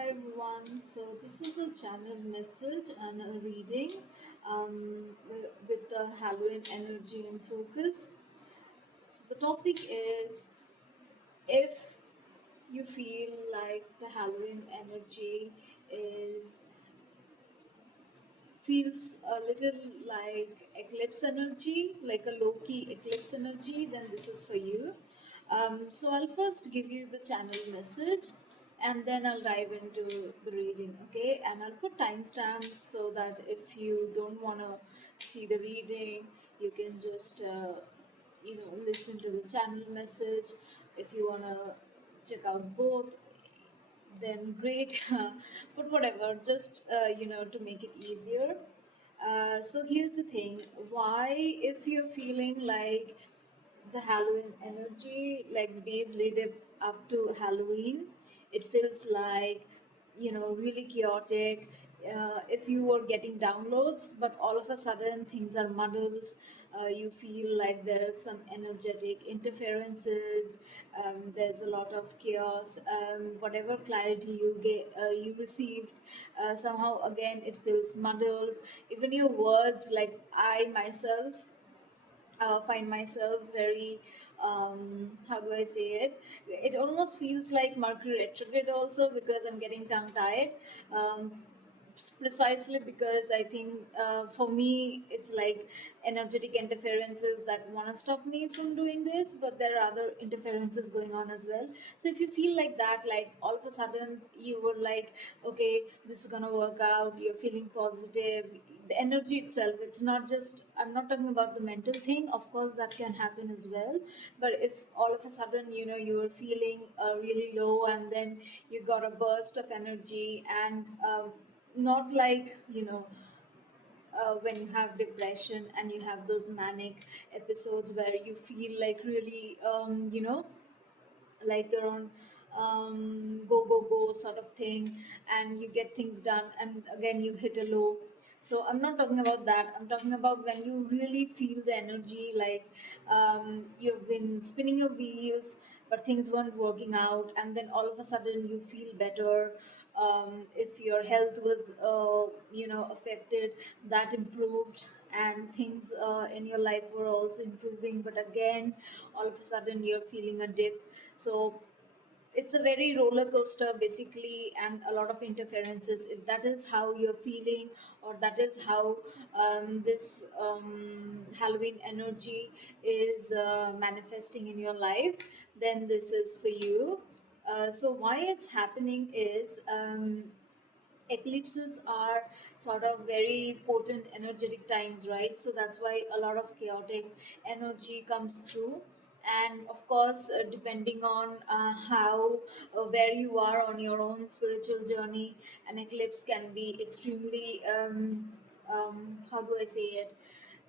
Hi everyone. So this is a channel message and a reading with the Halloween energy in focus. So the topic is, if you feel like the Halloween energy is feels a little like eclipse energy, like a low key eclipse energy, then this is for you. So I'll first give you the channel message and then I'll dive into the reading, okay? And I'll put timestamps so that if you don't want to see the reading, you can just, listen to the channel message. If you want to check out both, then great. But whatever, just to make it easier. So here's the thing: why, if you're feeling like the Halloween energy, like the days lead up to Halloween, it feels like, really chaotic. If you were getting downloads, but all of a sudden things are muddled, you feel like there's some energetic interferences, there's a lot of chaos, whatever clarity you received, somehow again it feels muddled. Even your words, like I myself find myself very, how do I say it? It almost feels like Mercury retrograde also, because I'm getting tongue tied. Precisely because I think, for me it's like energetic interferences that want to stop me from doing this, but there are other interferences going on as well. So if you feel like that, like all of a sudden you were like, okay, this is gonna work out, you're feeling positive, the energy itself, it's not just, I'm not talking about the mental thing, of course that can happen as well. But if all of a sudden, you were feeling really low, and then you got a burst of energy, and not like, when you have depression and you have those manic episodes where you feel like really, like you're on, go go go sort of thing, and you get things done and again you hit a low. So I'm not talking about that, I'm talking about when you really feel the energy, like, you've been spinning your wheels but things weren't working out, and then all of a sudden you feel better. If your health was, affected, that improved, and things in your life were also improving, but again all of a sudden you're feeling a dip. So it's a very roller coaster basically, and a lot of interferences. If that is how you're feeling, or that is how, this Halloween energy is manifesting in your life, then this is for you. So why it's happening is, eclipses are sort of very potent energetic times, right? So that's why a lot of chaotic energy comes through. And of course, depending on how, where you are on your own spiritual journey, an eclipse can be extremely, how do I say it,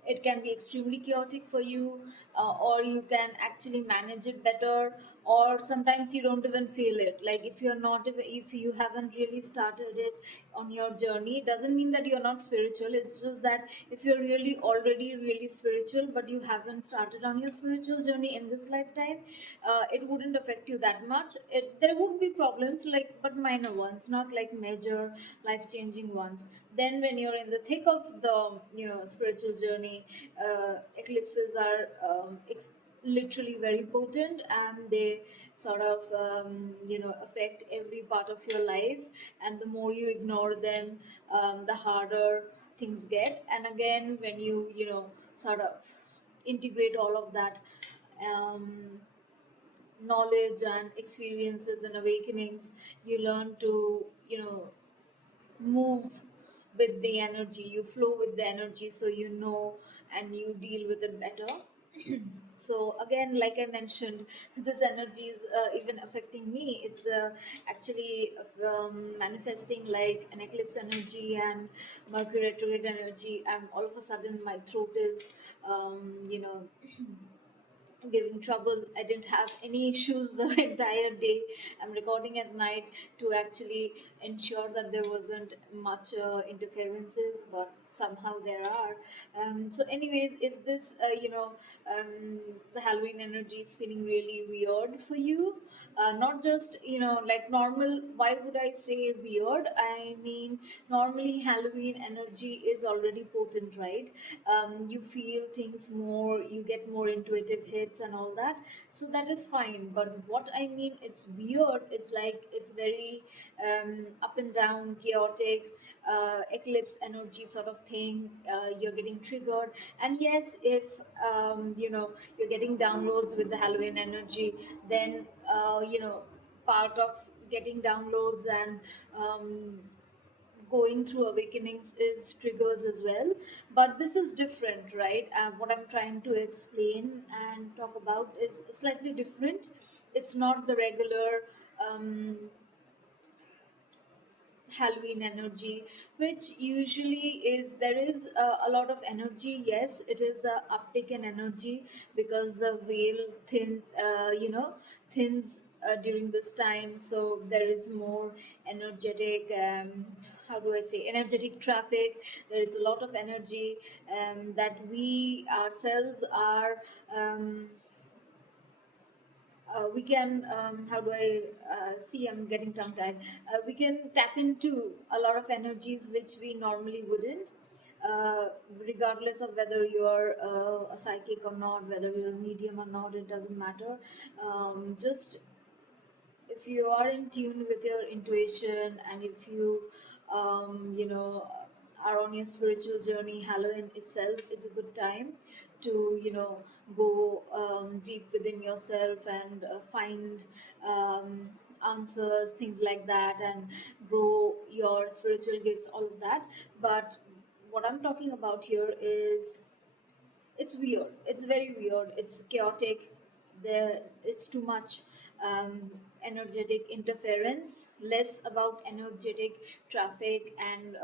it can be extremely chaotic for you, or you can actually manage it better, or sometimes you don't even feel it. Like if you're not if you haven't really started it on your journey, it doesn't mean that you're not spiritual. It's just that if you're really already really spiritual but you haven't started on your spiritual journey in this lifetime, it wouldn't affect you that much. There would be problems, like, but minor ones, not like major life changing ones. Then when you're in the thick of the, spiritual journey, eclipses are, literally very potent, and they sort of, affect every part of your life. And the more you ignore them, the harder things get. And again, when you sort of integrate all of that, um, knowledge and experiences and awakenings, you learn to, move with the energy, you flow with the energy, so you know, and you deal with it better. So again, like I mentioned, this energy is even affecting me. It's actually manifesting like an eclipse energy and Mercury retrograde energy. All of a sudden my throat is, giving trouble. I didn't have any issues the entire day. I'm recording at night to actually ensure that there wasn't much interferences, but somehow there are. So, anyways, if this, the Halloween energy is feeling really weird for you, not just like normal. Why would I say weird? I mean, normally Halloween energy is already potent, right? You feel things more, you get more intuitive hits and all that, so that is fine. But what I mean, it's weird, it's like it's very up and down, chaotic, eclipse energy sort of thing. You're getting triggered. And yes, if you're getting downloads with the Halloween energy, then part of getting downloads and um, going through awakenings is triggers as well. But this is different, right? What I'm trying to explain and talk about is slightly different. It's not the regular Halloween energy, which usually is, there is a lot of energy. Yes, it is a uptick in energy because the veil thins during this time, so there is more energetic. How do I say, energetic traffic? There is a lot of energy that we ourselves are. Um, we can how do I see, I'm getting tongue tied. We can tap into a lot of energies which we normally wouldn't, uh, regardless of whether you're a psychic or not, whether you're a medium or not, it doesn't matter. Just if you are in tune with your intuition, and if you are on your spiritual journey, Halloween itself is a good time to go deep within yourself and find answers, things like that, and grow your spiritual gifts, all of that. But what I'm talking about here is, it's weird, it's very weird, it's chaotic, there it's too much energetic interference, less about energetic traffic, and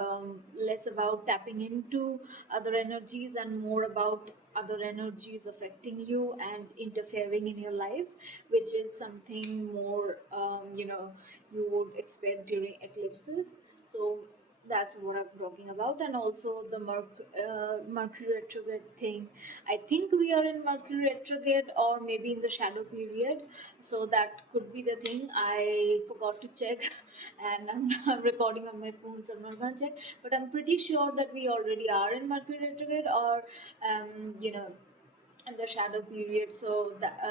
less about tapping into other energies, and more about other energies affecting you and interfering in your life, which is something more you would expect during eclipses. So that's what I'm talking about. And also the Mercury retrograde thing. I think we are in Mercury retrograde, or maybe in the shadow period. So that could be the thing. I forgot to check, and I'm recording on my phone, so I'm not gonna check. But I'm pretty sure that we already are in Mercury retrograde, or in the shadow period. So that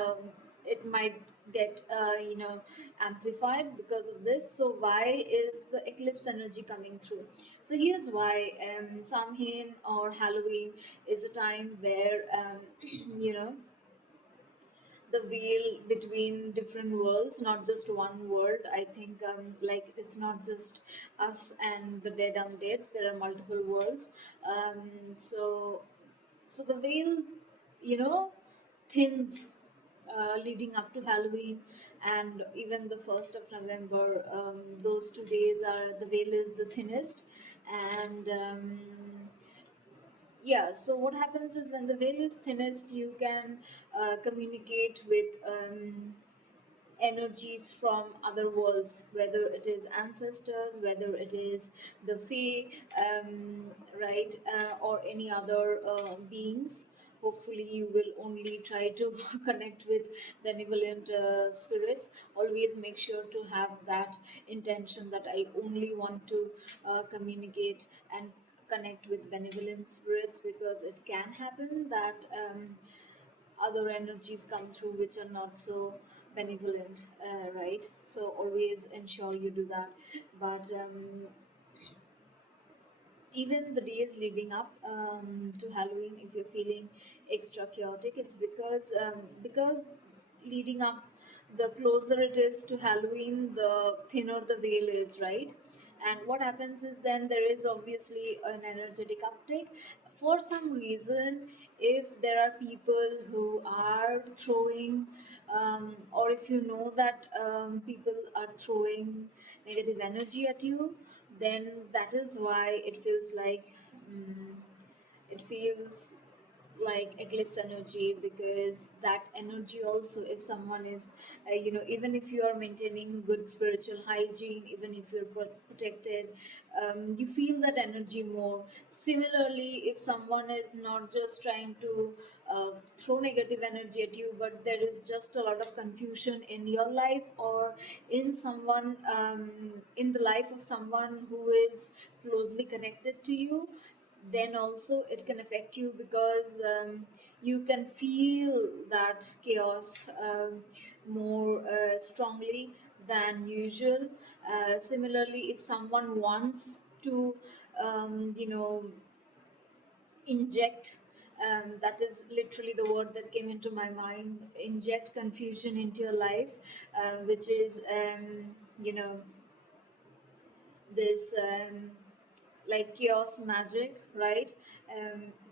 it might get amplified because of this. So why is the eclipse energy coming through? So here's why. Samhain or Halloween is a time where you know the veil between different worlds, not just one world. I think like it's not just us and the dead undead, there are multiple worlds. So the veil, you know thins leading up to Halloween, and even the 1st of November. Those 2 days are, the veil is the thinnest. And yeah, so what happens is, when the veil is thinnest, you can communicate with energies from other worlds, whether it is ancestors, whether it is the fae, right, or any other beings. Hopefully you will only try to connect with benevolent spirits. Always make sure to have that intention, that I only want to communicate and connect with benevolent spirits, because it can happen that other energies come through which are not so benevolent, right? So always ensure you do that. But even the days leading up to Halloween, if you're feeling extra chaotic, it's because leading up, the closer it is to Halloween, the thinner the veil is, right? And what happens is, then there is obviously an energetic uptake. For some reason, if there are people who are throwing, or if you know that people are throwing negative energy at you, then that is why it feels like, it feels like eclipse energy, because that energy also, if someone is even if you are maintaining good spiritual hygiene, even if you're protected, you feel that energy more. Similarly, if someone is not just trying to throw negative energy at you, but there is just a lot of confusion in your life, or in someone, in the life of someone who is closely connected to you, then also it can affect you, because you can feel that chaos more strongly than usual. Similarly, if someone wants to inject, that is literally the word that came into my mind, inject confusion into your life, which is you know this like chaos magic, right?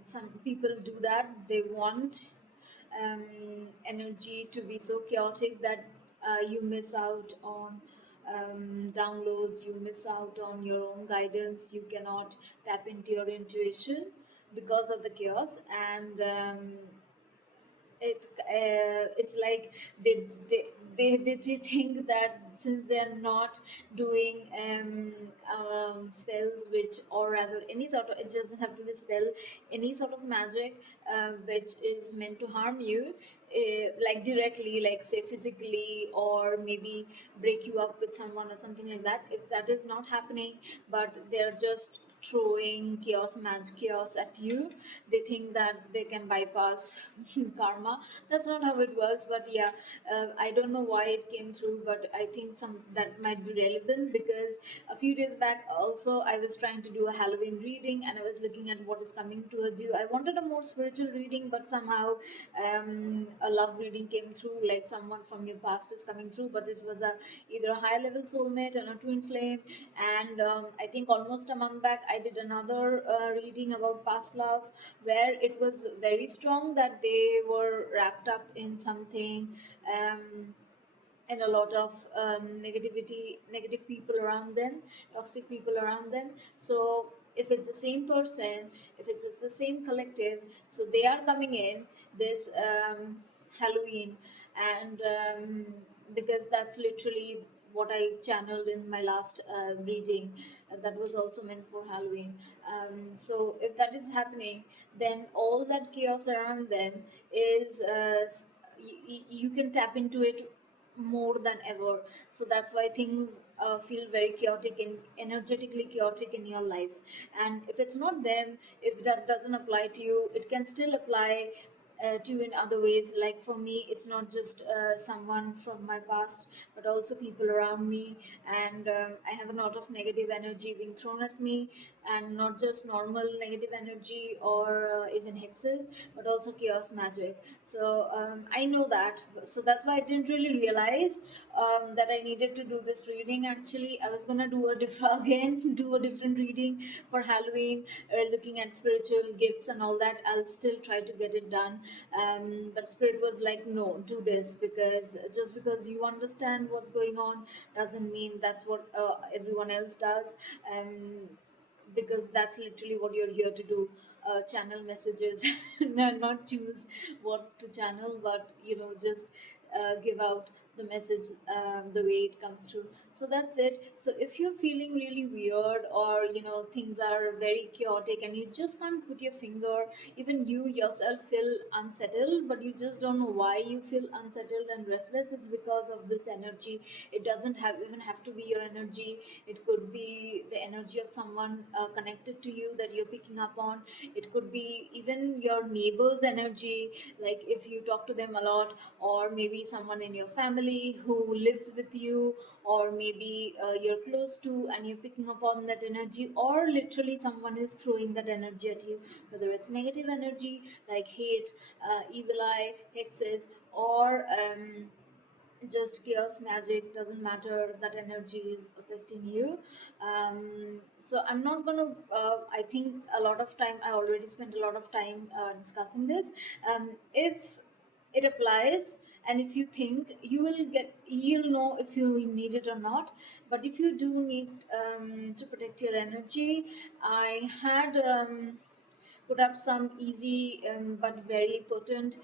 Some people do that. They want energy to be so chaotic that you miss out on downloads, you miss out on your own guidance, you cannot tap into your intuition because of the chaos. And it's like they, they they think that since they're not doing spells, which, or rather any sort of, it doesn't have to be spell, any sort of magic which is meant to harm you, like directly, like say physically, or maybe break you up with someone or something like that, if that is not happening, but they're just throwing chaos magic chaos at you, they think that they can bypass karma. That's not how it works. But yeah, I don't know why it came through, but I think some that might be relevant, because a few days back also I was trying to do a Halloween reading, and I was looking at what is coming towards you. I wanted a more spiritual reading, but somehow a love reading came through, like someone from your past is coming through, but it was a either a high level soulmate and a twin flame. And I think almost a month back I did another reading about past love, where it was very strong that they were wrapped up in something, um, and a lot of negative people around them, toxic people around them. So if it's the same person, if it's the same collective, so they are coming in this Halloween. And because that's literally what I channeled in my last reading, that was also meant for Halloween. So if that is happening, then all that chaos around them is you can tap into it more than ever. So that's why things feel very chaotic and energetically chaotic in your life. And if it's not them, if that doesn't apply to you, it can still apply to you in other ways. Like for me, it's not just someone from my past, but also people around me. And I have a lot of negative energy being thrown at me, and not just normal negative energy or even hexes, but also chaos magic. So I know that. So that's why I didn't really realize that I needed to do this reading. Actually, I was gonna do a different again, do a different reading for Halloween, looking at spiritual gifts and all that. I'll still try to get it done. But Spirit was like, no, do this, because just because you understand what's going on doesn't mean that's what everyone else does. Because that's literally what you're here to do, channel messages. No, not choose what to channel, but just give out the message the way it comes through. So that's it. So if you're feeling really weird, or things are very chaotic and you just can't put your finger, even you yourself feel unsettled, but you just don't know why you feel unsettled and restless, it's because of this energy. It doesn't have even have to be your energy. It could be the energy of someone connected to you that you're picking up on. It could be even your neighbor's energy, like if you talk to them a lot, or maybe someone in your family who lives with you, or maybe you're close to and you're picking up on that energy, or literally someone is throwing that energy at you, whether it's negative energy like hate, evil eye, hexes, or just chaos magic, doesn't matter, that energy is affecting you. So I'm not gonna I think a lot of time, I already spent a lot of time discussing this. If it applies, and if you think, you'll know if you need it or not. But if you do need to protect your energy, I had put up some easy but very potent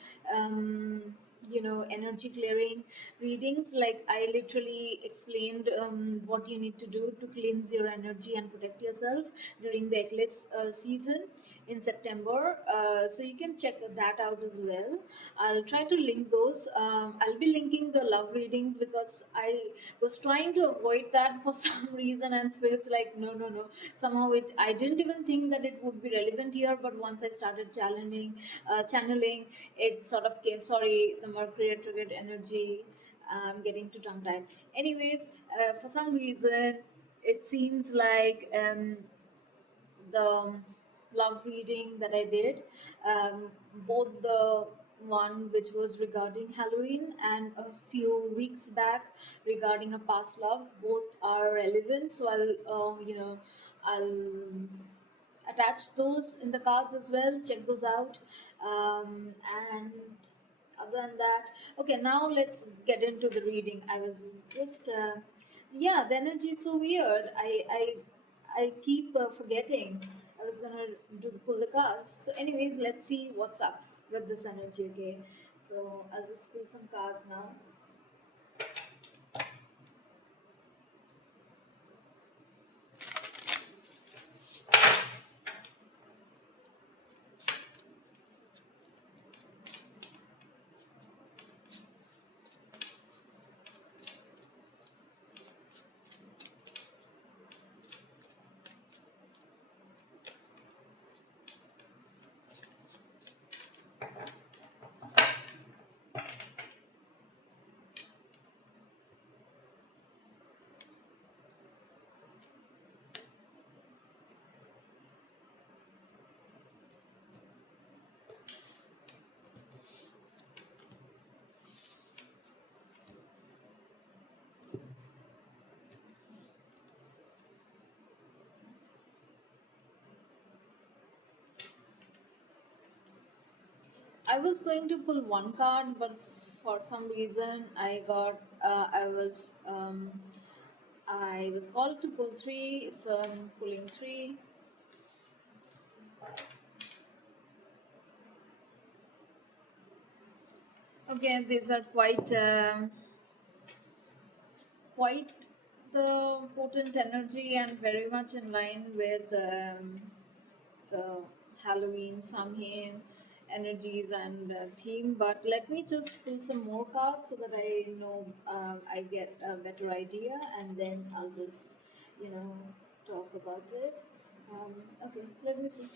energy clearing readings. Like I literally explained what you need to do to cleanse your energy and protect yourself during the eclipse season in September. So you can check that out as well. I'll try to link those. I'll be linking the love readings because I was trying to avoid that for some reason, and spirits like, no, no, no. Somehow I didn't even think that it would be relevant here, but once I started channeling, it sort of came. Sorry, the Mercury retrograde energy. I'm getting too tongue tied. Anyways, for some reason, it seems like the love reading that I did, both the one which was regarding Halloween and a few weeks back regarding a past love, both are relevant. So I'll attach those in the cards as well. Check those out. And other than that, okay, now let's get into the reading. I was just yeah, the energy is so weird. I keep forgetting I was gonna pull the cards. So, anyways, let's see what's up with this energy. Okay, so I'll just pull some cards now. I was going to pull one card, but for some reason I was called to pull three, so I'm pulling three. Okay, these are quite the potent energy and very much in line with the Halloween, Samhain energies and theme. But let me just pull some more cards so that I know I get a better idea, and then I'll just you know talk about it. Okay, let me see.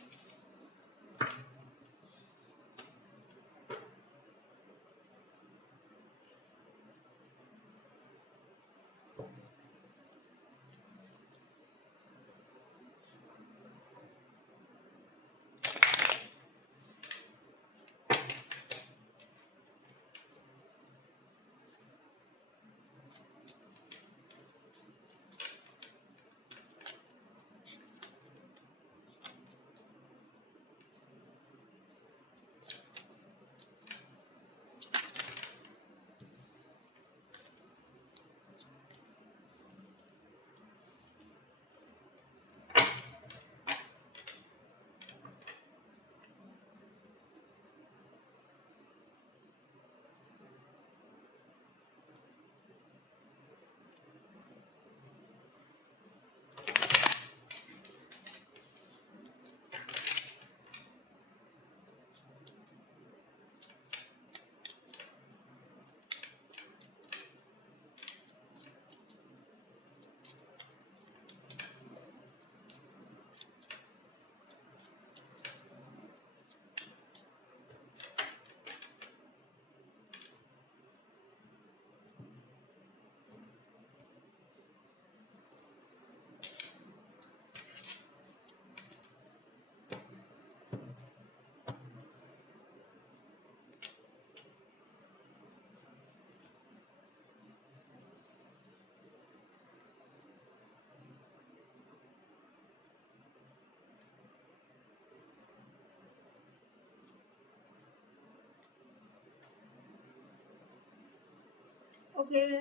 Okay,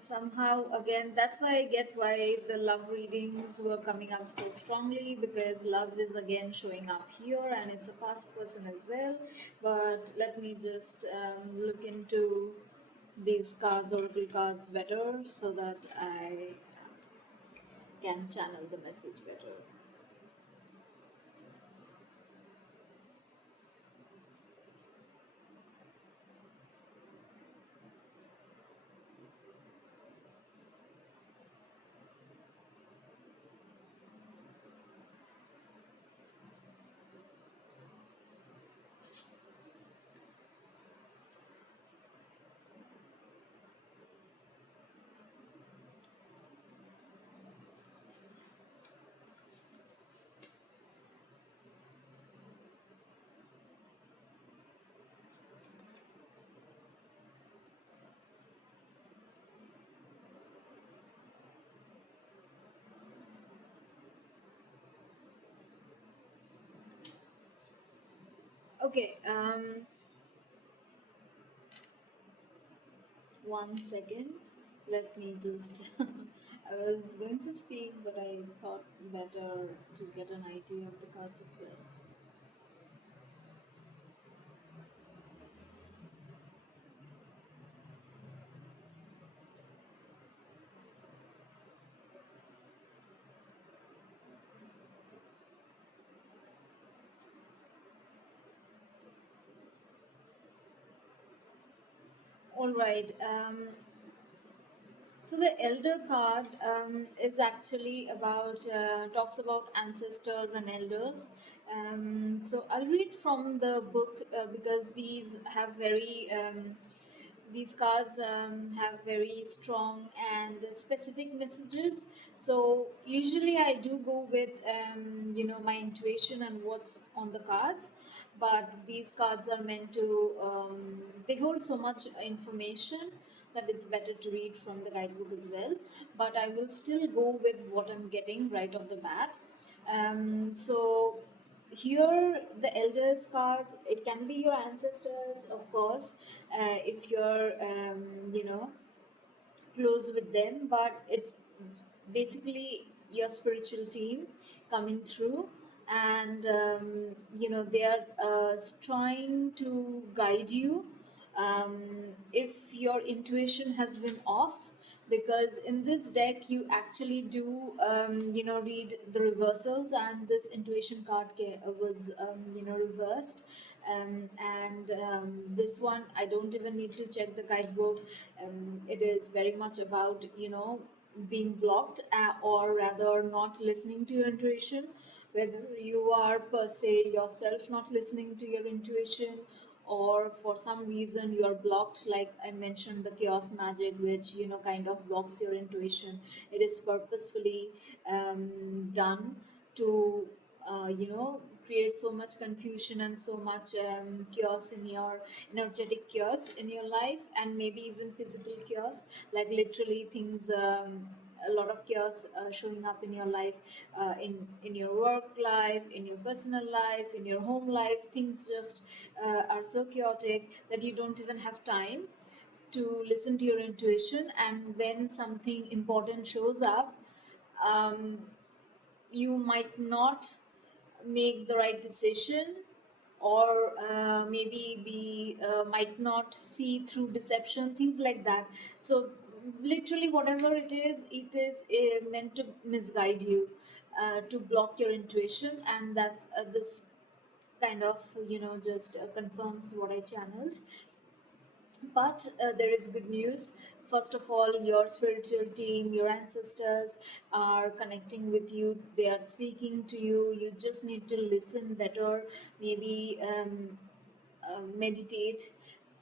somehow again, that's why I get why the love readings were coming up so strongly, because love is again showing up here and it's a past person as well. But let me just look into these cards, oracle cards, better so that I can channel the message better. Okay, 1 second. Let me just. I was going to speak, but I thought better to get an idea of the cards as well. All right. So the elder card is actually about talks about ancestors and elders. So I'll read from the book because these cards have very strong and specific messages. So usually I do go with my intuition and what's on the cards, but these cards are meant to they hold so much information that it's better to read from the guidebook as well. But I will still go with what I'm getting right off the bat. So here the elders card, it can be your ancestors, of course, if you're close with them, but it's basically your spiritual team coming through, and they are trying to guide you um, if your intuition has been off, because in this deck you actually do read the reversals, and this intuition card was reversed, and this one I don't even need to check the guidebook. It is very much about being blocked, or rather not listening to your intuition, whether you are per se yourself not listening to your intuition, or for some reason you are blocked, like I mentioned, the chaos magic, which kind of blocks your intuition. It is purposefully done to create so much confusion and so much chaos in your energetic chaos in your life, and maybe even physical chaos, like literally things, a lot of chaos showing up in your life, in your work life, in your personal life, in your home life. Things just are so chaotic that you don't even have time to listen to your intuition, and when something important shows up, um, you might not make the right decision, or maybe be might not see through deception, things like that. So literally whatever it is meant to misguide you, to block your intuition, and that's this kind of just confirms what I channeled. But there is good news. First of all, your spiritual team, your ancestors are connecting with you. They are speaking to you. You just need to listen better. Maybe meditate,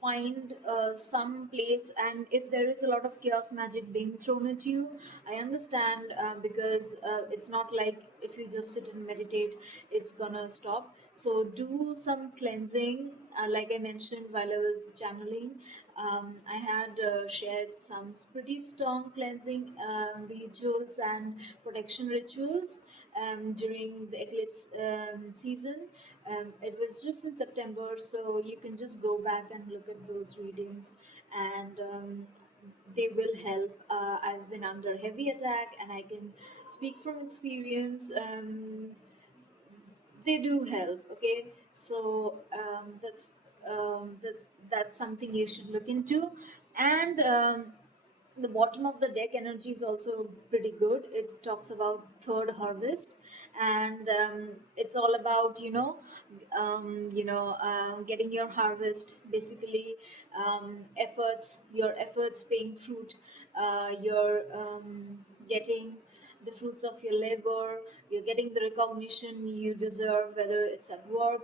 find some place. And if there is a lot of chaos magic being thrown at you, I understand, because it's not like if you just sit and meditate it's gonna stop. So do some cleansing, like I mentioned while I was channeling. I had shared some pretty strong cleansing rituals and protection rituals during the eclipse season. It was just in September, so you can just go back and look at those readings. And they will help. I've been under heavy attack, and I can speak from experience. They do help. Okay, so that's something you should look into. And the bottom of the deck energy is also pretty good. It talks about third harvest, and it's all about, getting your harvest, basically. Your efforts paying fruit. You're getting the fruits of your labor. You're getting the recognition you deserve, whether it's at work,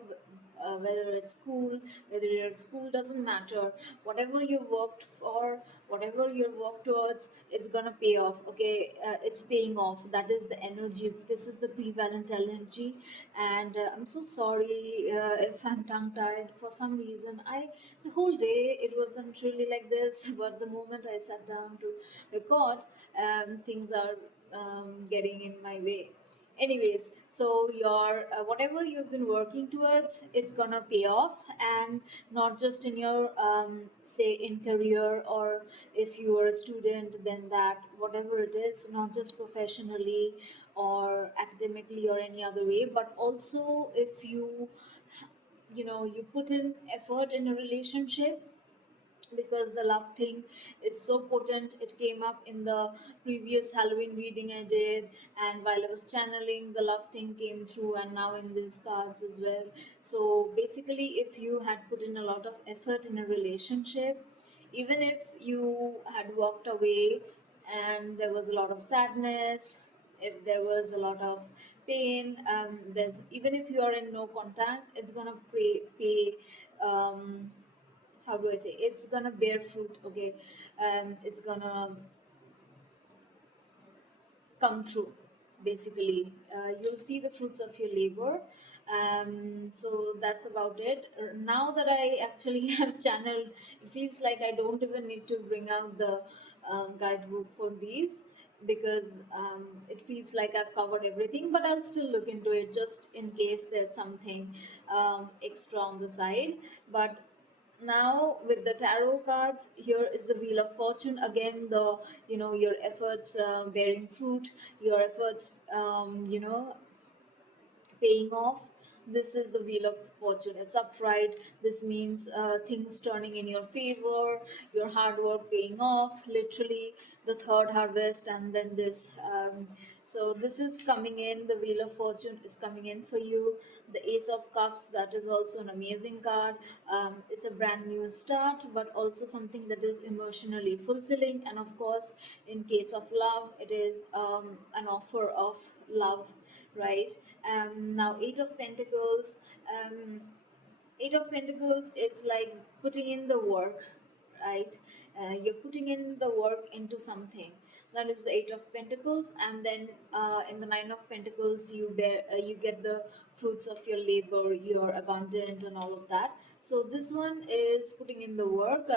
whether it's school, whether you're at school, doesn't matter. Whatever you worked for, whatever you work towards, it's gonna pay off. Okay, it's paying off. That is the energy. This is the prevalent energy. And I'm so sorry if I'm tongue tied. For some reason, the whole day it wasn't really like this, but the moment I sat down to record, things are getting in my way. Anyways, so your whatever you've been working towards, it's gonna pay off. And not just in your say in career, or if you are a student, then that, whatever it is, not just professionally or academically or any other way, but also if you put in effort in a relationship, because the love thing is so potent. It came up in the previous Halloween reading I did, and while I was channeling, the love thing came through, and now in these cards as well. So basically, if you had put in a lot of effort in a relationship, even if you had walked away and there was a lot of sadness, if there was a lot of pain, there's even if you are in no contact, it's gonna pay how do I say, it's gonna bear fruit. Okay, it's gonna come through. Basically, you'll see the fruits of your labor. So that's about it. Now that I actually have channeled, it feels like I don't even need to bring out the guidebook for these, because it feels like I've covered everything, but I'll still look into it just in case there's something extra on the side. But now with the tarot cards, here is the wheel of fortune again. The your efforts bearing fruit, your efforts paying off. This is the wheel of fortune. It's upright. This means things turning in your favor, your hard work paying off, literally the third harvest. And then this, so this is coming in. The wheel of fortune is coming in for you. The ace of cups, that is also an amazing card. It's a brand new start, but also something that is emotionally fulfilling. And of course, in case of love, it is an offer of love, right? Now, Eight of Pentacles. Um, Eight of Pentacles is like putting in the work, right? You're putting in the work into something. That is the Eight of Pentacles, and then in the Nine of Pentacles, you get the fruits of your labor. You're abundant and all of that. So this one is putting in the work.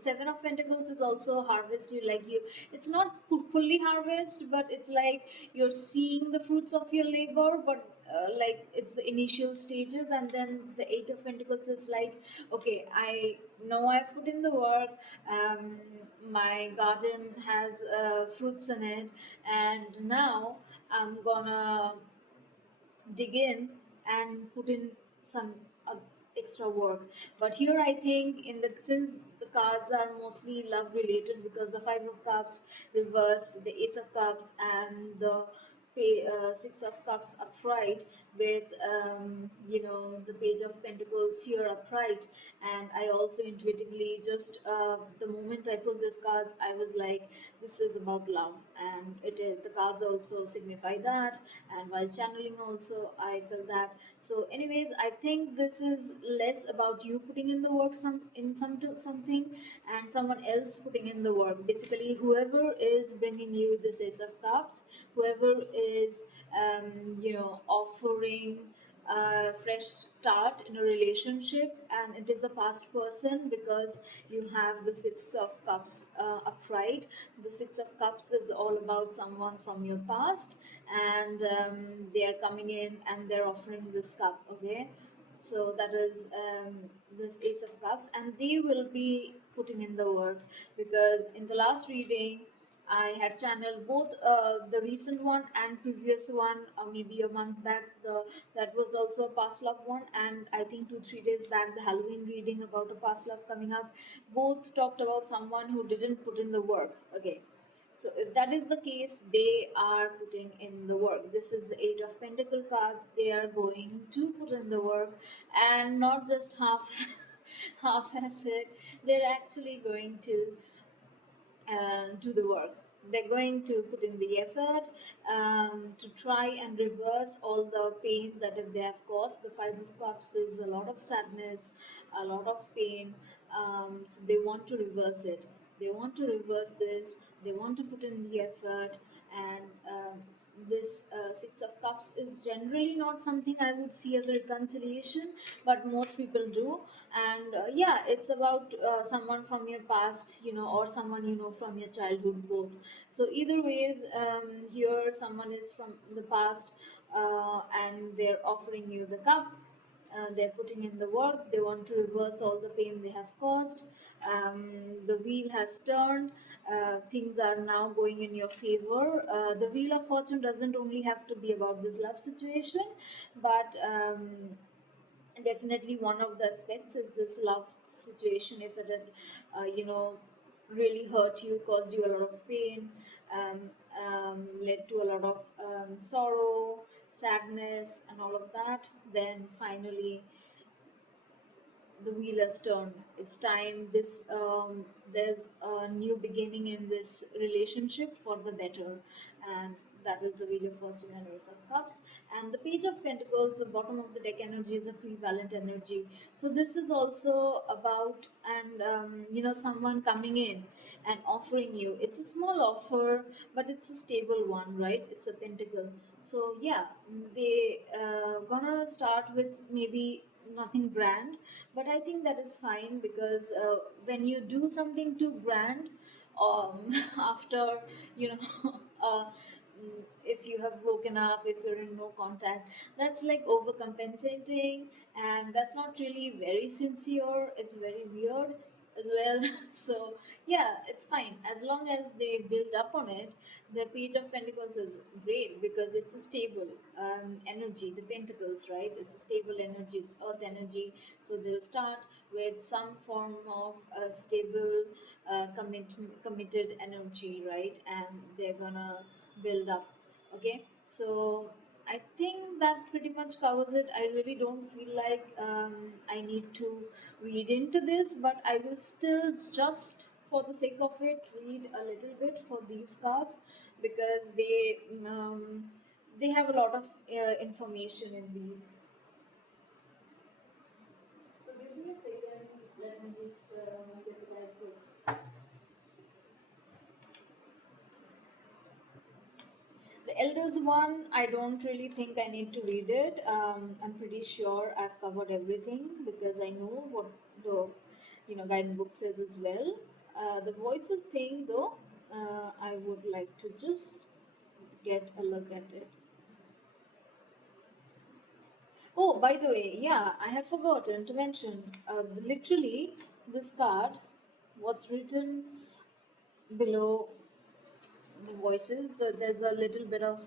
Seven of Pentacles is also harvest. It's not fully harvest, but it's like you're seeing the fruits of your labor, but like it's the initial stages. And then the Eight of Pentacles is like, okay, I know I've put in the work. My garden has fruits in it, and now I'm gonna dig in and put in some uh, extra work. But here I think, since the cards are mostly love related, because the Five of Cups reversed, the Ace of Cups, and the Six of Cups upright, with the Page of Pentacles here upright. And I also intuitively, just the moment I pulled these cards, I was like, this is about love. And it is, the cards also signify that. And while channeling also, I felt that. So anyways, I think this is less about you putting in the work something, and someone else putting in the work. Basically, whoever is bringing you this Ace of Cups, whoever is offering a fresh start in a relationship, and it is a past person, because you have the Six of Cups upright. The Six of Cups is all about someone from your past, and they are coming in and they're offering this cup. Okay, so that is this Ace of Cups, and they will be putting in the work, because in the last reading I had channeled both the recent one and previous one, maybe a month back. That was also a past love one, and I think 2 3 days back the Halloween reading about a past love coming up. Both talked about someone who didn't put in the work. Okay, so if that is the case, they are putting in the work. This is the Eight of Pentacle cards. They are going to put in the work, and not just half half-ass it. They're actually going to do the work. They're going to put in the effort to try and reverse all the pain that if they have caused. The Five of Cups is a lot of sadness, a lot of pain. So they want to reverse it. They want to reverse this. They want to put in the effort, and this Six of Cups is generally not something I would see as a reconciliation, but most people do. And yeah, it's about someone from your past, or someone from your childhood, both. So either ways, here someone is from the past, and they're offering you the cup. They're putting in the work. They want to reverse all the pain they have caused. The wheel has turned. Things are now going in your favor. The wheel of fortune doesn't only have to be about this love situation, but definitely one of the aspects is this love situation. If it had really hurt you, caused you a lot of pain, um, led to a lot of sorrow, sadness and all of that, then finally the wheel has turned. It's time. This There's a new beginning in this relationship for the better, and that is the Wheel of Fortune and Ace of Cups. And the Page of Pentacles, the bottom of the deck energy, is a prevalent energy. So this is also about, and someone coming in and offering you. It's a small offer, but it's a stable one, right? It's a pentacle. So yeah, they gonna start with maybe nothing grand, but I think that is fine, because when you do something too grand, after you know if you have broken up, if you're in no contact, that's like overcompensating, and that's not really very sincere. It's very weird as well. So yeah, it's fine as long as they build up on it. The Page of Pentacles is great because it's a stable energy. The Pentacles, right? It's a stable energy. It's earth energy. So they'll start with some form of stable, committed energy, right? And they're gonna build up. Okay, so I think that pretty much covers it. I really don't feel like I need to read into this, but I will still, just for the sake of it, read a little bit for these cards, because they have a lot of information in these. So give me a second. Let me just move it right quick. The Elders one, I don't really think I need to read it. I'm pretty sure I've covered everything, because I know what the guidebook says as well. The Voices thing, though, I would like to just get a look at it. Oh, by the way, yeah, I had forgotten to mention. Literally, this card, what's written below the voices, there's a little bit of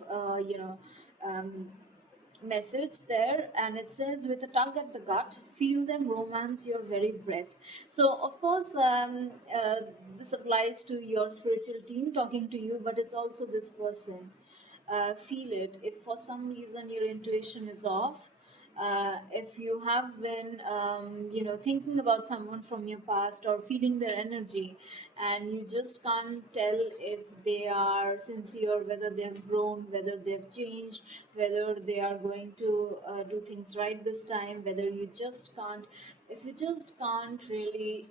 um, message there, and it says, with a tug at the gut, feel them romance your very breath. So of course, this applies to your spiritual team talking to you, but it's also this person. Feel it. If for some reason your intuition is off, if you have been thinking about someone from your past or feeling their energy, and you just can't tell if they are sincere, whether they've grown, whether they've changed, whether they are going to do things right this time, whether you just can't, if you just can't really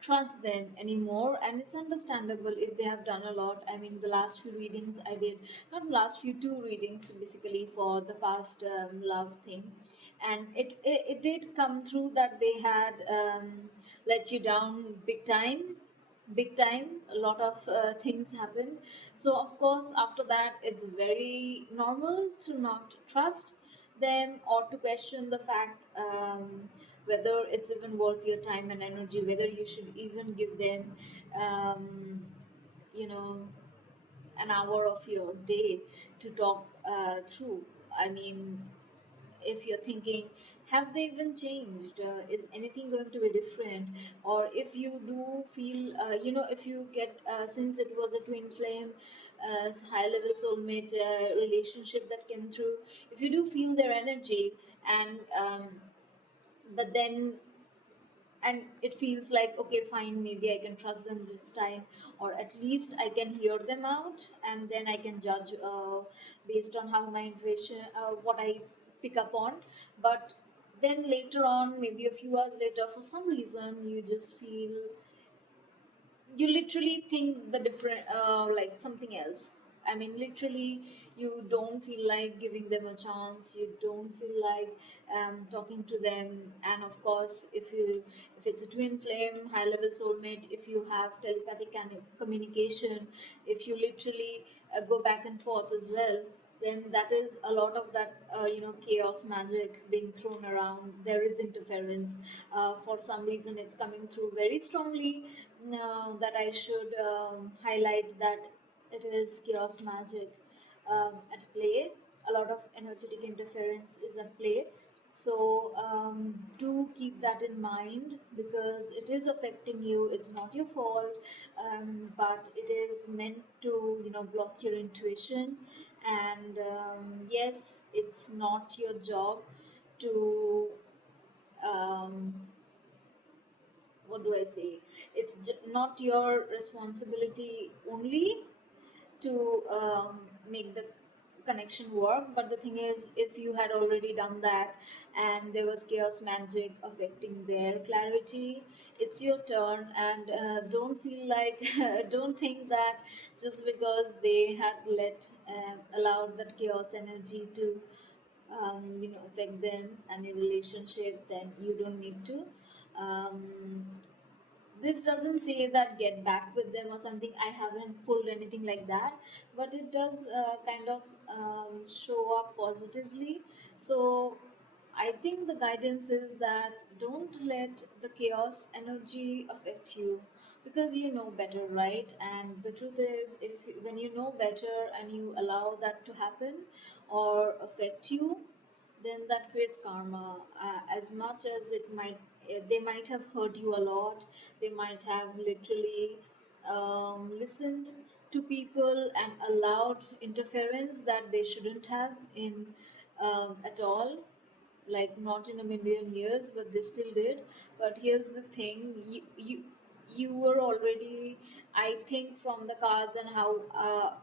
trust them anymore. And it's understandable if they have done a lot. I mean, the last few readings I did, not last few, two readings basically for the past love thing, and it did come through that they had let you down big time, big time. A lot of things happened. So of course, after that, it's very normal to not trust them, or to question the fact, whether it's even worth your time and energy, whether you should even give them um, you know an hour of your day to talk through. I mean, if you're thinking, have they even changed? Is anything going to be different? Or if you do feel, if you get, since it was a twin flame, high level soulmate relationship that came through, if you do feel their energy, and but then and it feels like, okay, fine, maybe I can trust them this time, or at least I can hear them out, and then I can judge based on how my intuition, what I pick up on. But then later on, maybe a few hours later, for some reason you just feel, you literally think the different, like something else. I mean, literally, you don't feel like giving them a chance, you don't feel like talking to them. And of course, if it's a twin flame high level soulmate, if you have telepathic communication, if you literally go back and forth as well, then that is a lot of that, chaos magic being thrown around. There is interference. For some reason it's coming through very strongly. That I should highlight that it is chaos magic at play. A lot of energetic interference is at play. So do keep that in mind, because it is affecting you. It's not your fault, but it is meant to, block your intuition. And yes, it's not your job to um, what do I say? It's not your responsibility only to make the connection work. But the thing is, if you had already done that and there was chaos magic affecting their clarity, it's your turn. And don't feel like, don't think that just because they had allowed that chaos energy to affect them and your relationship, then you don't need to. um, this doesn't say that get back with them or something. I haven't pulled anything like that, but it does kind of show up positively. So I think the guidance is that don't let the chaos energy affect you, because you know better, right? And the truth is, if when you know better and you allow that to happen or affect you, then that creates karma. As much as they might have hurt you a lot, they might have literally listened to people and allowed interference that they shouldn't have in at all, like not in a million years, but they still did. But here's the thing, you were already, I think, from the cards and how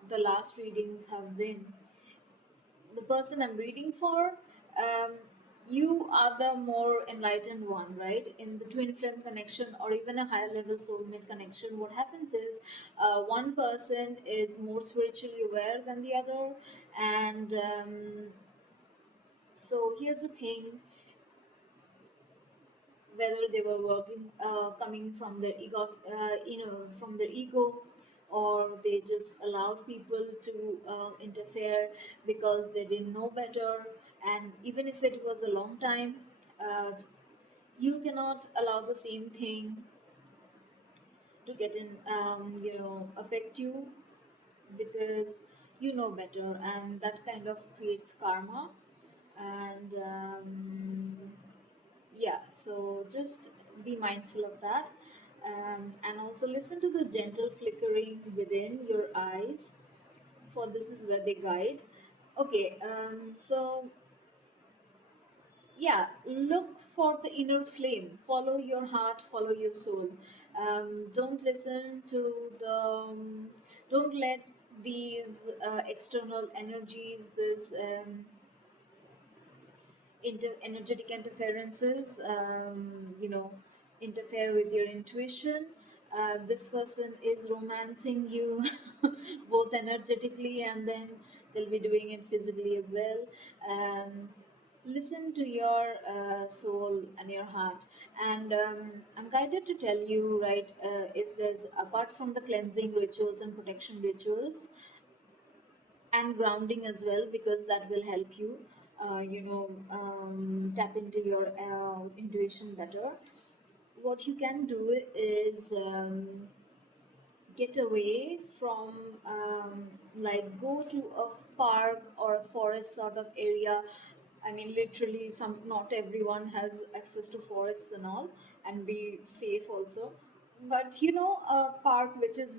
the last readings have been, the person I'm reading for, you are the more enlightened one, right? In the twin flame connection or even a higher level soulmate connection, what happens is one person is more spiritually aware than the other. And so here's the thing, whether they were working, coming from their ego, from their ego, or they just allowed people to interfere because they didn't know better. And even if it was a long time, uh, you cannot allow the same thing to get in, affect you, because you know better, and that kind of creates karma. And yeah, so just be mindful of that. And also listen to the gentle flickering within your eyes, for this is where they guide. Okay, so yeah, look for the inner flame, follow your heart, follow your soul. Don't listen to the don't let these external energies, this energetic interferences, interfere with your intuition. This person is romancing you both energetically, and then they'll be doing it physically as well. Listen to your soul and your heart. And I'm guided to tell you, right, if there's, apart from the cleansing rituals and protection rituals and grounding as well, because that will help you. tap into your intuition better. What you can do is get away from, like, go to a park or a forest sort of area. I mean, literally, some not everyone has access to forests and all, and be safe also. But a park which is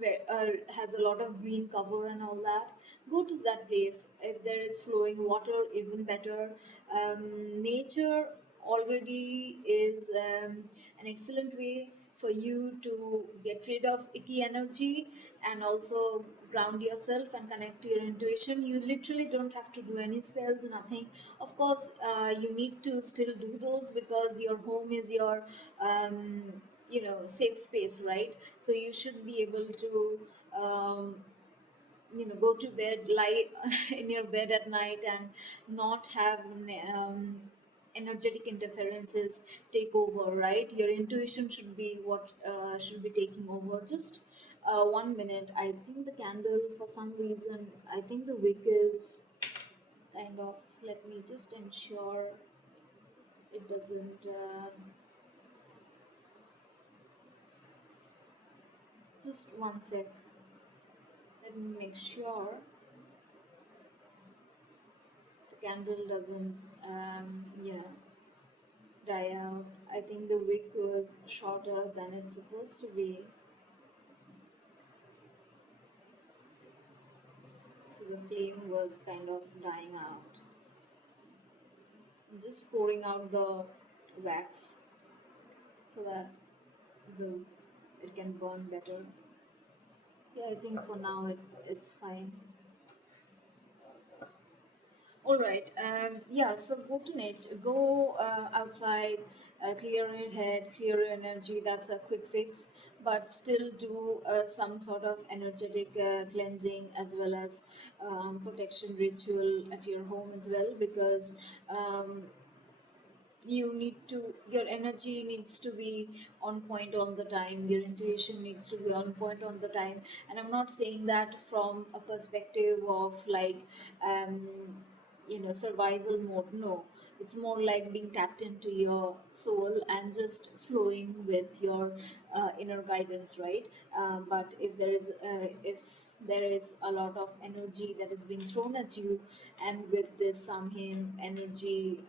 has a lot of green cover and all that, go to that place. If there is flowing water, even better. Nature already is an excellent way for you to get rid of icky energy, and also ground yourself and connect to your intuition. You literally don't have to do any spells, nothing. Of course, you need to still do those, because your home is your safe space, right? So you should be able to um, go to bed, lie in your bed at night, and not have energetic interferences take over, right? Your intuition should be what should be taking over. Just 1 minute. I think the candle, for some reason, I think the wick is kind of, let me just ensure it doesn't, just one sec, let me make sure the candle doesn't die out. I think the wick was shorter than it's supposed to be, so the flame was kind of dying out. I'm just pouring out the wax so that the it can burn better. Yeah, I think for now it's fine. All right. Yeah. So go to nature. Go outside. Clear your head. Clear your energy. That's a quick fix. But still do some sort of energetic cleansing, as well as protection ritual at your home as well, because um, you need to your energy needs to be on point all the time. Your intuition needs to be on point all the time. And I'm not saying that from a perspective of, like, um survival mode. No, it's more like being tapped into your soul and just flowing with your inner guidance, right? But if there is a lot of energy that is being thrown at you, and with this samhain energy,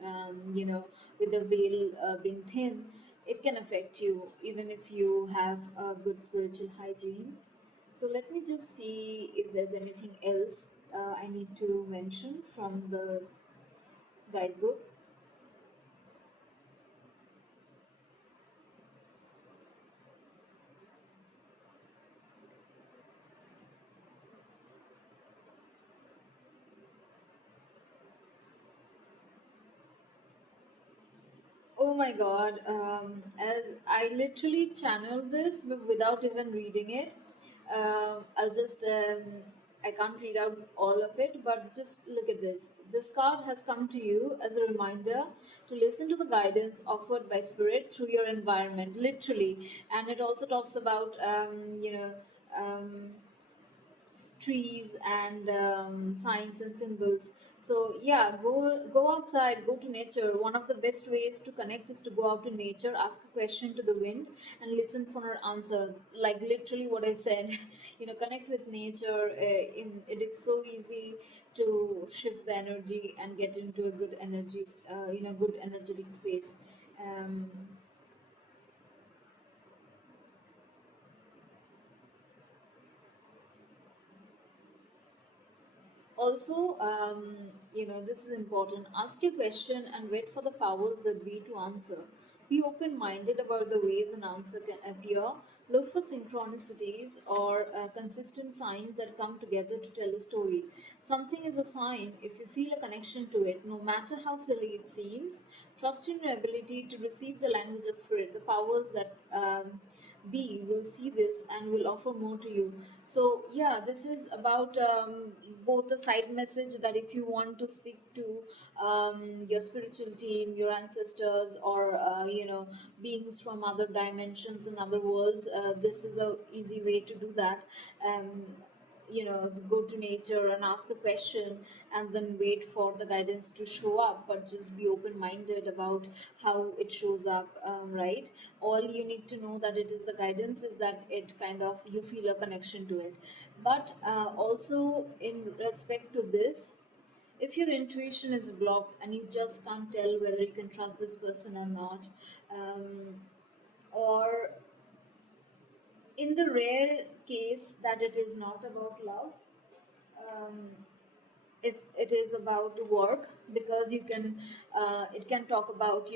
with the veil being thin, it can affect you even if you have a good spiritual hygiene. So let me just see if there's anything else I need to mention from the guidebook. Oh my God. As I literally channeled this without even reading it. I can't read out all of it, but just look at this. This card has come to you as a reminder to listen to the guidance offered by Spirit through your environment, literally. And it also talks about, um, trees and signs and symbols. So yeah, go outside, go to nature. One of the best ways to connect is to go out to nature, ask a question to the wind, and listen for her answer. Like literally what I said, connect with nature. It is so easy to shift the energy and get into a good energy, good energetic space. Um, Also, this is important. Ask your question and wait for the powers that be to answer. Be open minded about the ways an answer can appear. Look for synchronicities or consistent signs that come together to tell a story. Something is a sign if you feel a connection to it, no matter how silly it seems. Trust in your ability to receive the language of spirit. The powers that be will see this and will offer more to you. So yeah, this is about both the side message, that if you want to speak to your spiritual team, your ancestors, or beings from other dimensions and other worlds, this is a easy way to do that. um, go to nature and ask a question and then wait for the guidance to show up, but just be open minded about how it shows up, right? All you need to know that it is the guidance is that it kind of you feel a connection to it. But also in respect to this, if your intuition is blocked and you just can't tell whether you can trust this person or not, or in the rare case that it is not about love, um, if it is about work, because you can it can talk about,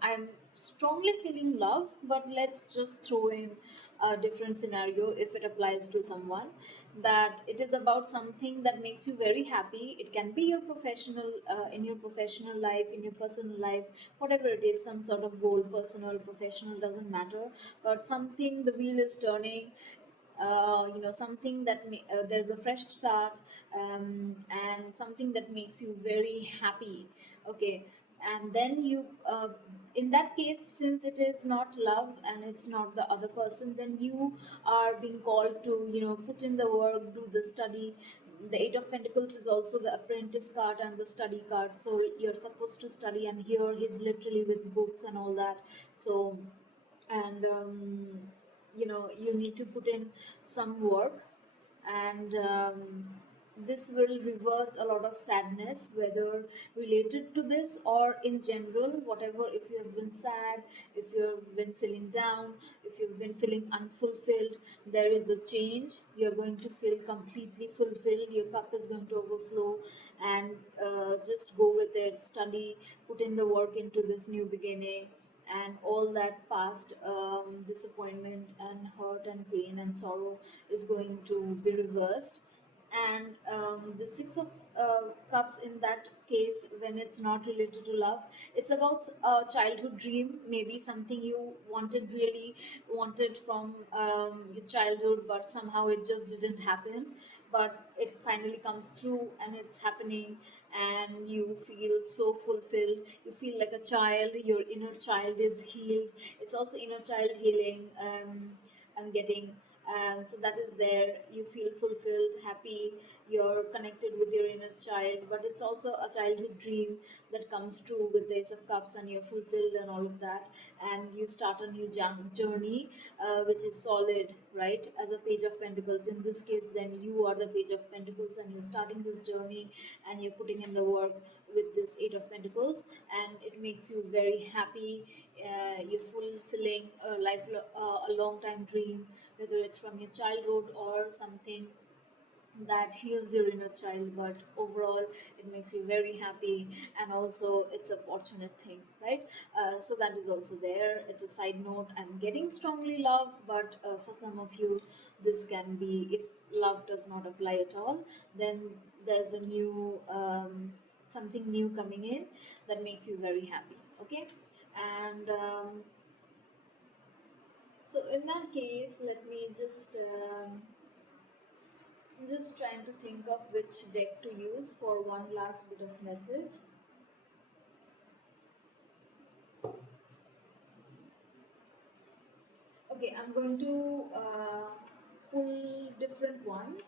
I'm strongly feeling love, but let's just throw in a different scenario if it applies to someone, that it is about something that makes you very happy. It can be your professional, in your professional life, in your personal life, whatever it is, some sort of goal, personal, professional, doesn't matter, but something, the wheel is turning, something that there's a fresh start, and something that makes you very happy. Okay, and then you, in that case, since it is not love and it's not the other person, then you are being called to, put in the work, do the study. The Eight of Pentacles is also the apprentice card and the study card, so you're supposed to study, and here he's literally with books and all that. So, and you need to put in some work, and this will reverse a lot of sadness, whether related to this or in general, whatever. If you have been sad, if you have been feeling down, if you've been feeling unfulfilled, there is a change. You're going to feel completely fulfilled, your cup is going to overflow, and just go with it, study, put in the work into this new beginning, and all that past disappointment and hurt and pain and sorrow is going to be reversed. And the Six of Cups, in that case, when it's not related to love, it's about a childhood dream, maybe something you wanted from your childhood, but somehow it just didn't happen, but it finally comes through and it's happening, and you feel so fulfilled. You feel like a child, your inner child is healed. It's also inner child healing, I'm getting. So that is there. You feel fulfilled, happy. You're connected with your inner child, but it's also a childhood dream that comes true with the Ace of Cups, and you're fulfilled and all of that. And you start a new journey, which is solid, right? As a Page of Pentacles. In this case, then you are the Page of Pentacles, and you're starting this journey, and you're putting in the work with this Eight of Pentacles, and it makes you very happy. You're fulfilling a long time dream, whether it's from your childhood or something that heals your inner child, but overall it makes you very happy, and also it's a fortunate thing, right? So that is also there. It's a side note. I'm getting strongly love, but for some of you, this can be, if love does not apply at all, then there's a new something new coming in that makes you very happy. Okay, and so in that case, let me just trying to think of which deck to use for one last bit of message. Okay, I'm going to pull different ones.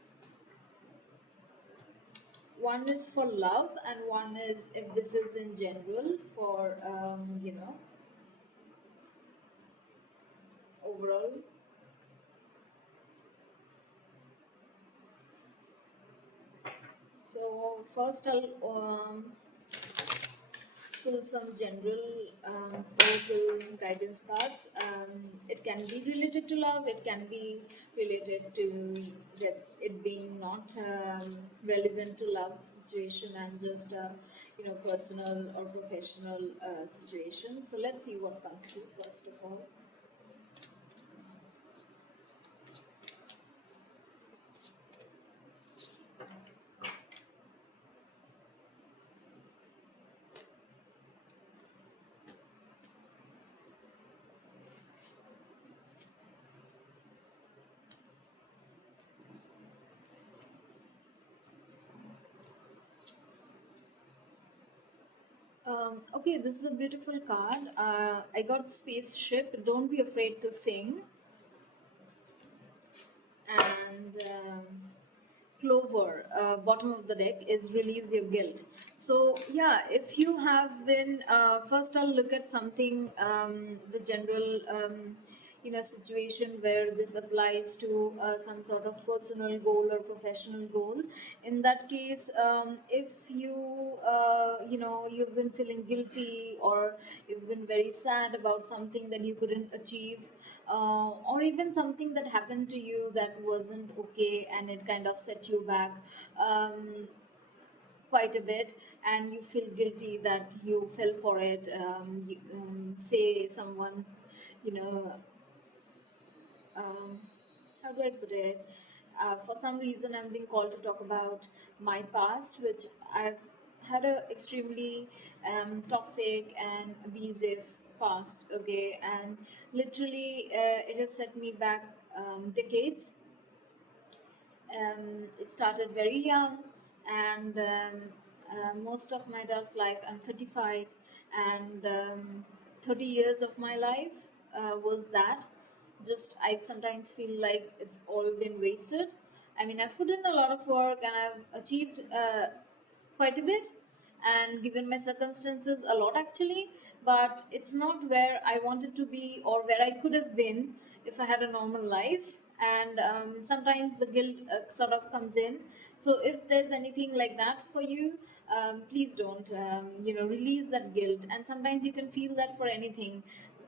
One is for love, and one is if this is in general for, overall. So, first I'll pull some general oracle guidance cards. It can be related to love. It can be related to that it being not relevant to love situation, and just personal or professional situation. So let's see what comes through first of all. Okay, this is a beautiful card. I got spaceship. Don't be afraid to sing. And clover, bottom of the deck, is release your guilt. So yeah, if you have been first, I'll look at something, the general situation where this applies to some sort of personal goal or professional goal. In that case, if you've been feeling guilty, or you've been very sad about something that you couldn't achieve, or even something that happened to you that wasn't okay and it kind of set you back quite a bit, and you feel guilty that you fell for it. Say someone, you know, um, how do I put it? For some reason, I'm being called to talk about my past, which I've had a extremely toxic and abusive past. Okay, and literally, it has set me back decades. It started very young, and most of my adult life, I'm 35, and 30 years of my life was that. Just, I sometimes feel like it's all been wasted. I mean, I've put in a lot of work and I've achieved quite a bit, and given my circumstances, a lot actually, but it's not where I wanted to be or where I could have been if I had a normal life. And sometimes the guilt sort of comes in. So if there's anything like that for you, please don't release that guilt. And sometimes you can feel that for anything.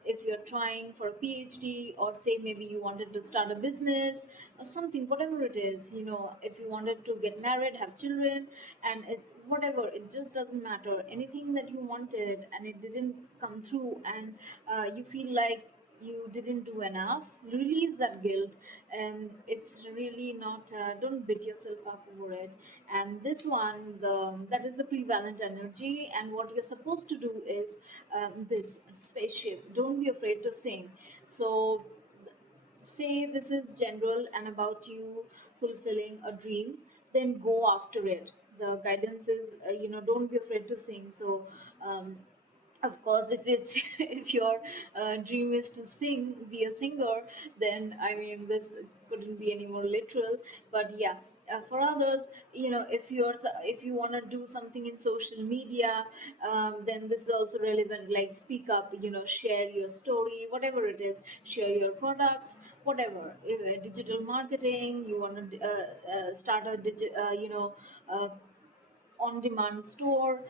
If you're trying for a PhD, or say maybe you wanted to start a business or something, whatever it is, if you wanted to get married, have children, and whatever, it just doesn't matter. Anything that you wanted and it didn't come through, and you feel like you didn't do enough, release that guilt. It's really not, don't beat yourself up over it. And this one, that is the prevalent energy, and what you're supposed to do is, this spaceship, don't be afraid to sing. So say this is general and about you fulfilling a dream, then go after it. The guidance is, don't be afraid to sing. So um, of course, if it's if your dream is to sing, be a singer, then I mean, this couldn't be any more literal. But yeah, for others, if you want to do something in social media, then this is also relevant. Like, speak up, share your story, whatever it is, share your products, whatever. If, digital marketing, you want to start a uh, on demand store.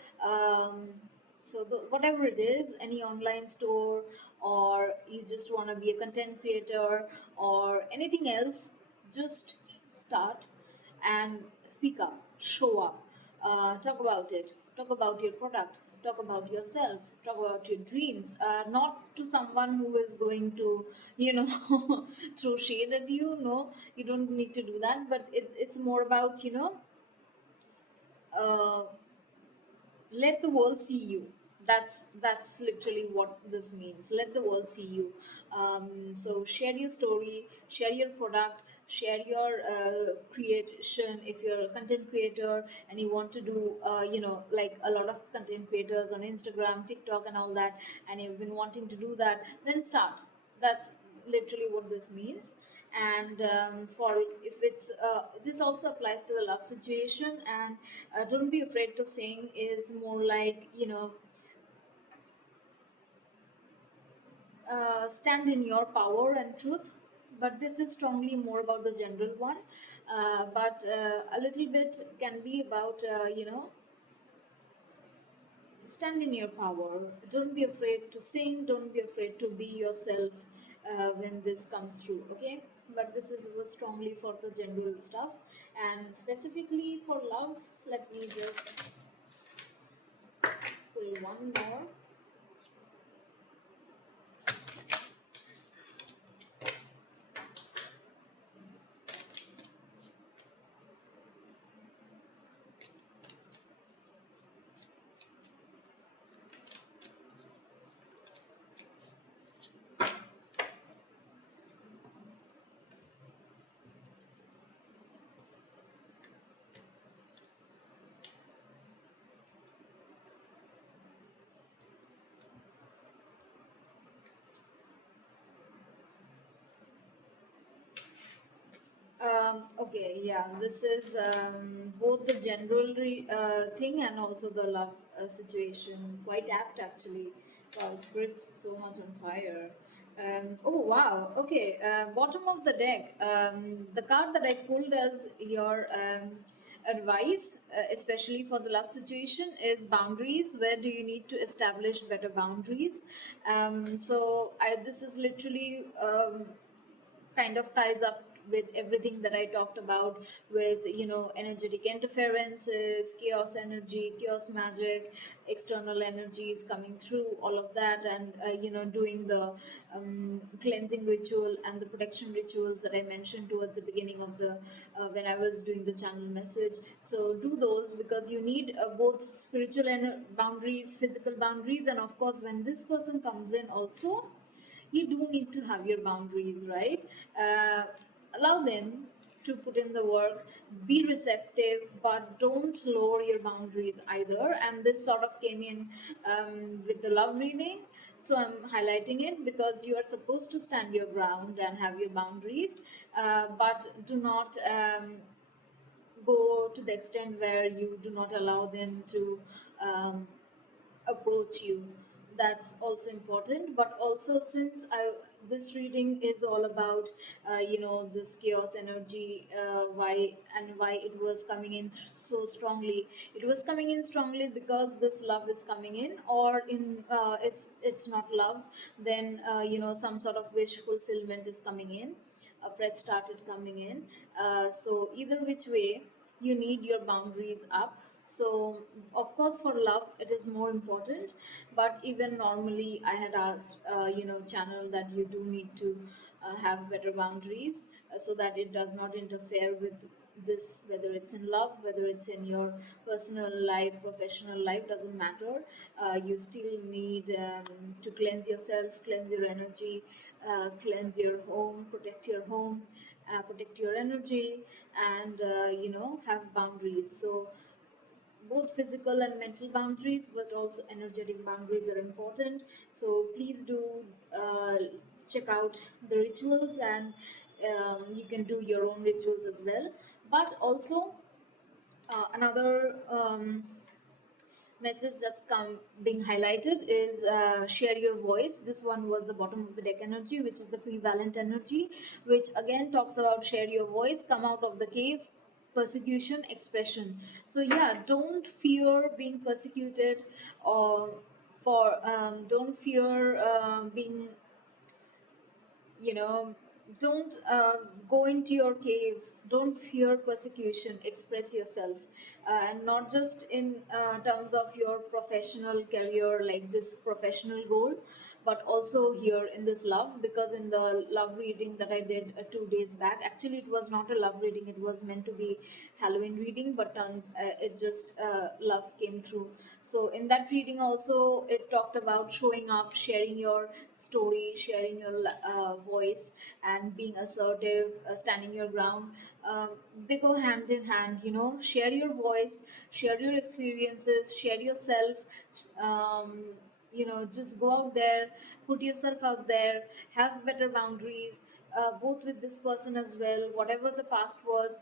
So whatever it is, any online store, or you just want to be a content creator or anything else, just start and speak up, show up, talk about it, talk about your product, talk about yourself, talk about your dreams, not to someone who is going to throw shade at you. No, you don't need to do that, but it's more about, uh, let the world see you. That's literally what this means. Let the world see you. So share your story, share your product, share your creation. If you're a content creator and you want to do like a lot of content creators on Instagram, TikTok and all that, and you've been wanting to do that, then start. That's literally what this means. And for, if it's this also applies to the love situation. And don't be afraid to sing is more like, stand in your power and truth. But this is strongly more about the general one. But a little bit can be about, stand in your power. Don't be afraid to sing, don't be afraid to be yourself when this comes through. Okay, but this is was strongly for the general stuff. And specifically for love, let me just pull one more. Okay, yeah, this is both the general thing and also the love situation. Quite apt, actually. Wow, spirit's so much on fire. Oh, wow. Okay, bottom of the deck. The card that I pulled as your advice, especially for the love situation, is boundaries. Where do you need to establish better boundaries? This is literally kind of ties up with everything that I talked about with energetic interferences, chaos energy, chaos magic, external energies coming through, all of that, and doing the cleansing ritual and the protection rituals that I mentioned towards the beginning of the when I was doing the channel message. So do those because you need both spiritual boundaries, physical boundaries, and of course when this person comes in also you do need to have your boundaries, right? uh, Allow them to put in the work, be receptive, but don't lower your boundaries either. And this sort of came in with the love reading, so I'm highlighting it because you are supposed to stand your ground and have your boundaries, but do not go to the extent where you do not allow them to um, approach you. That's also important. But also, since this reading is all about this chaos energy, why it was coming in so strongly. It was coming in strongly because this love is coming in, or in if it's not love, then some sort of wish fulfillment is coming in, a fresh started coming in. So either which way, you need your boundaries up. So of course for love it is more important, but even normally I had asked channel that you do need to have better boundaries, so that it does not interfere with this, whether it's in love, whether it's in your personal life, professional life, doesn't matter. You still need to cleanse yourself, cleanse your energy, cleanse your home, protect your energy, and have boundaries. So both physical and mental boundaries, but also energetic boundaries are important. So please do uh, check out the rituals, and you can do your own rituals as well. But also another message that's come being highlighted is share your voice. This one was the bottom of the deck energy, which is the prevalent energy, which again talks about share your voice, come out of the cave, persecution, expression. So yeah, don't fear being persecuted, or for don't fear being, you know don't go into your cave, don't fear persecution, express yourself, and not just in terms of your professional career, like this professional goal, but also here in this love. Because in the love reading that I did 2 days back, actually it was not a love reading, it was meant to be Halloween reading, but it just love came through. So in that reading also it talked about showing up, sharing your story, sharing your voice, and being assertive, standing your ground. uh, they go hand in hand, share your voice, share your experiences, share yourself. um, just go out there, put yourself out there, have better boundaries, both with this person as well. Whatever the past was,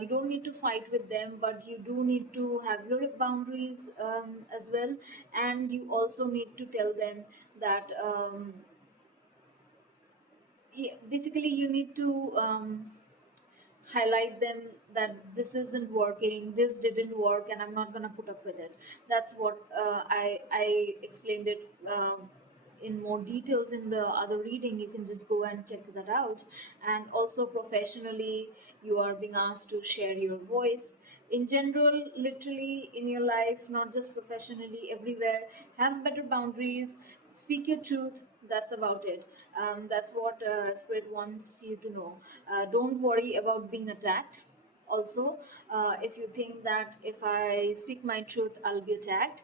you don't need to fight with them, but you do need to have your boundaries as well. And you also need to tell them that yeah, basically you need to highlight them that this isn't working, this didn't work, and I'm not going to put up with it. That's what I explained it in more details in the other reading. You can just go and check that out. And also professionally, you are being asked to share your voice in general, literally in your life, not just professionally, everywhere. Have better boundaries, speak your truth. That's about it. That's what spirit wants you to know. Don't worry about being attacked. Also, if you think that if I speak my truth I'll be attacked,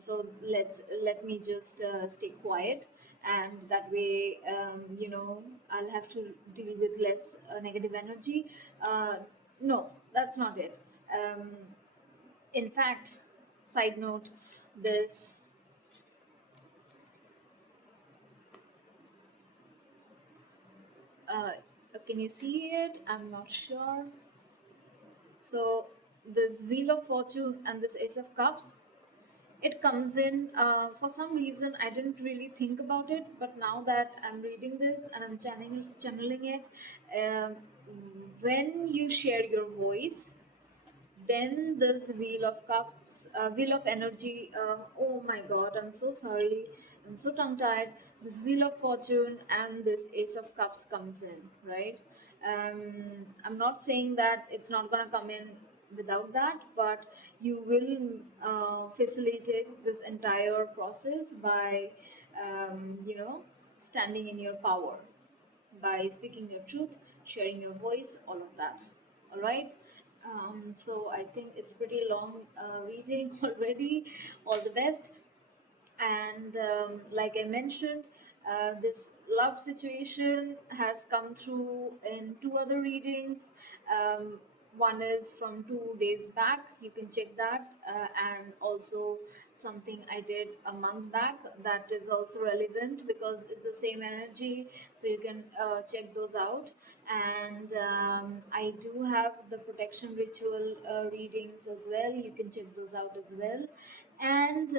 so let me just stay quiet, and that way I'll have to deal with less negative energy. No, that's not it. um, in fact, side note, this uh, Can you see it? I'm not sure. So this Wheel of Fortune and this Ace of Cups, it comes in for some reason. I didn't really think about it, but now that I'm reading this and I'm channeling it, um, when you share your voice, then this Wheel of Cups, Wheel of Energy. Oh my God, I'm so sorry. I'm so tongue tied. This Wheel of Fortune and this Ace of Cups comes in, right? I'm not saying that it's not gonna come in without that, but you will facilitate this entire process by, you know, standing in your power, by speaking your truth, sharing your voice, all of that. All right. So I think it's pretty long reading already. All the best. And like I mentioned, this love situation has come through in two other readings. um, One is from 2 days back, you can check that, and also something I did a month back, that is also relevant because it's the same energy, so you can check those out. And I do have the protection ritual readings as well, you can check those out as well. And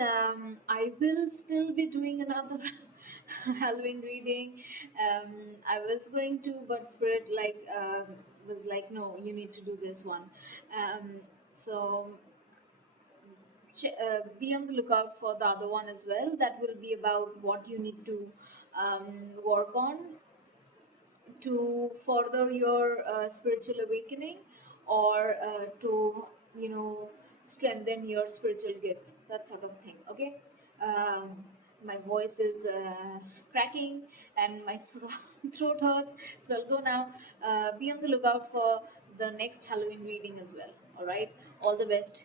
I will still be doing another Halloween reading. I was going to, but Spirit was like, no, you need to do this one. Um, so be on the lookout for the other one as well. That will be about what you need to work on to further your spiritual awakening, or to, you know, strengthen your spiritual gifts, that sort of thing. Okay. um, my voice is cracking and my throat hurts, so I'll go now. Be on the lookout for the next Halloween reading as well. All right, all the best.